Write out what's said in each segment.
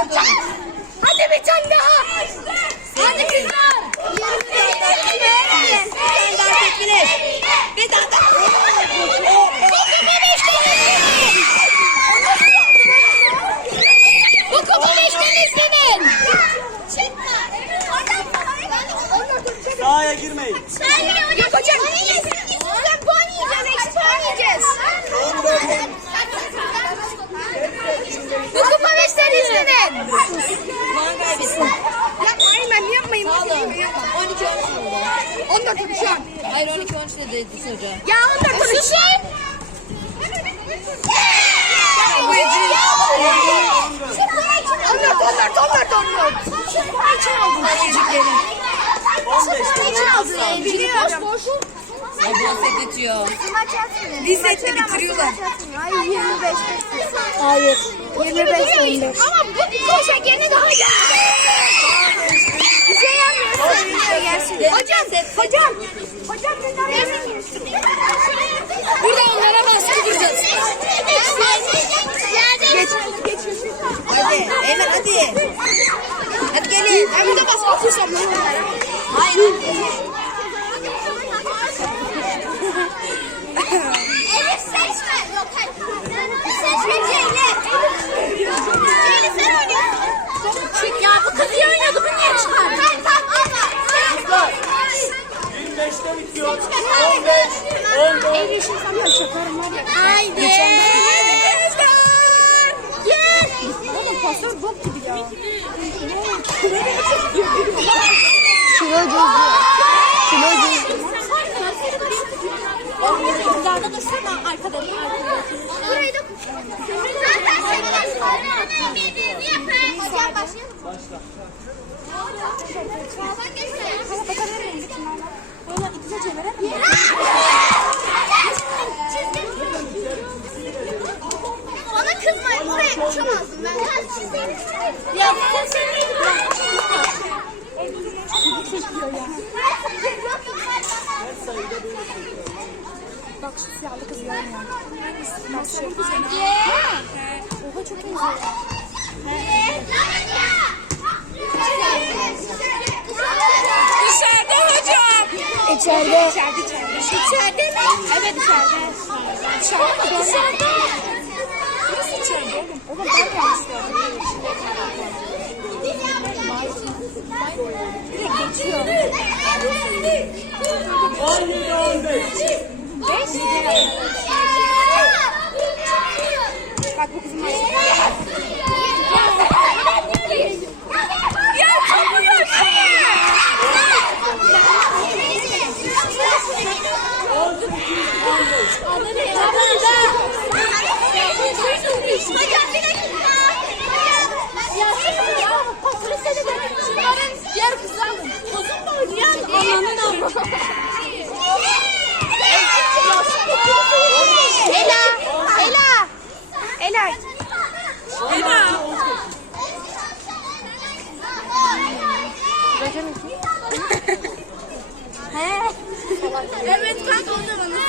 Hadi bir tane daha. Hadi kızlar. Daha. Bir daha da. Bu kupa beşteniz senin. Sahaya girmeyin. Yok hocam. Hocam puan yiyeceğiz. Puan yiyeceğiz. Bu kupa beşteniz senin. Puan kaybetsin. Yapmayın ben yapmayın. Sağ olun. 12 13 oldu. 14 oldu şu an. Hayır 12 13 dedi hocam. Ya 14 oldu. Susun. Onur, onur, onur, onur. Şurayı için aldım çocukları. 15 Şurayı için aldım. Biliyorum. Boş boş. Abla sekletiyor. Lisede bitiriyorlar. Hayır 25. Hayır. 25 15. Ama bu koşa gene daha iyi. Bir şey yapmıyorsun. Hocam, hocam. Hocam sen oraya Burada onlara baskı kuracağız. Geç, geç. Hadi Eymen hadi. Hadi gelin. Ben burada baskı kursam. Hayır. Elif seçme. Yok hayır. Seçme Ceylin. Ceylin sen oynuyorsun. Ya bu kız iyi oynuyordu. Bu niye çıkardı? Hayır tamam alma. Kızlar. 25'te bitiyor. Seçme 15, 14. Ev işi sana çakarım var ya. Haydi. Gel. Oğlum pasör bok gibi ya. Şuraya gözü. Şuraya gözü. Burada dursana arkada. Burayı da Zaten bildiğini yapar. Hocam başlayalım. Başla. Bak geçme. Uçamazsın ben. Ya sen seni Bak şu siyahlı kız görmüyor. Bak şu. Oha çok iyi. Dışarıda hocam. İçeride. İçeride içeride. Mi? Evet içeride. Dışarıda? Dışarıda. Nasıl içeride oğlum? Oğlum ben yanlış gördüm. Direkt geçiyor. 17, 15. Beş. Bak bu kızın maçı. Ya kapıyor. Hocam bir dakika. Ya siz ya pasını seni de şunların diğer kızlarla bozun mu oynuyor? Ananın avı. Ela. Ela. Ela. Ela. Evet kanka o da bana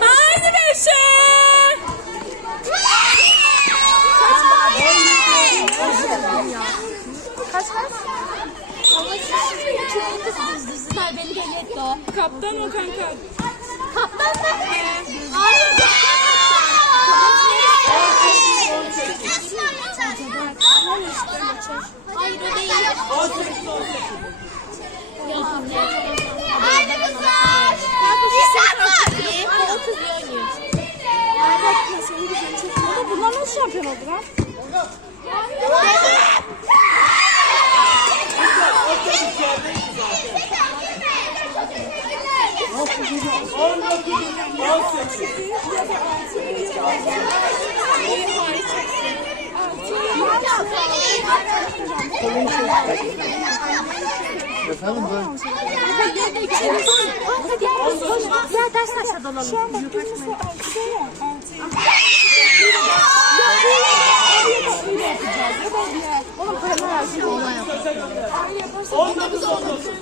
Haydi beşe. Kaç kaç? Beni deli etti o. Kaptan o kanka. Kaptan mı? Hayır. Hayır o değil. 18, 18. Haydi kızlar. İyi O kız iyi oynuyor. Bunlar nasıl şampiyon oldu lan? On dokuz, on sekiz. Ya ders aşağıda olalım. Şu an bak gözümüzde altıda ya. Oğlum paranı versin. Oğlan yapar. 19, 19.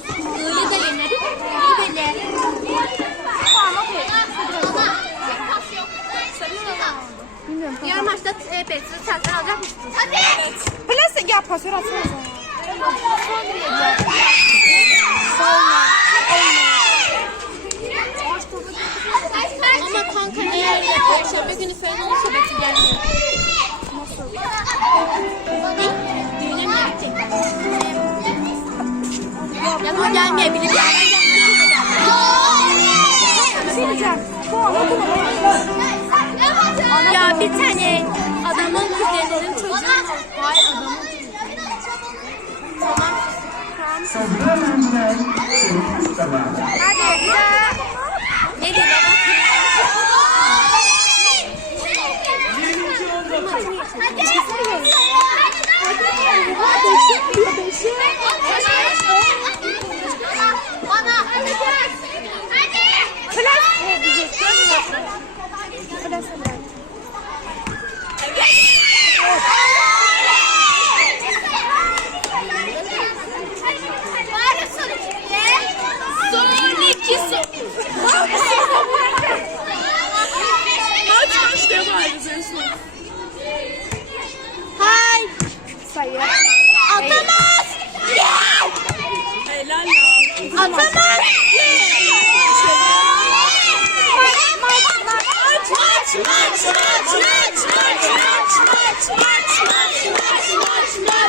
Sen sen alacak mısın? Hadi. Evet. Plastik ya pasör atsana sana. Son diye. Sonra. Ama kanka eğer ya perşembe günü falan olursa Betül gelmiyor. Nasıl? Düğüne mi? Yanıma gelmeyebilir. Şey ya bir tane Come.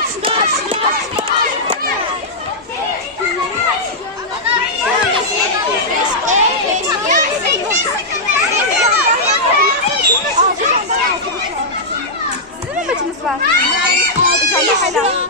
Sizin mi maçınız var? İnşallah hala.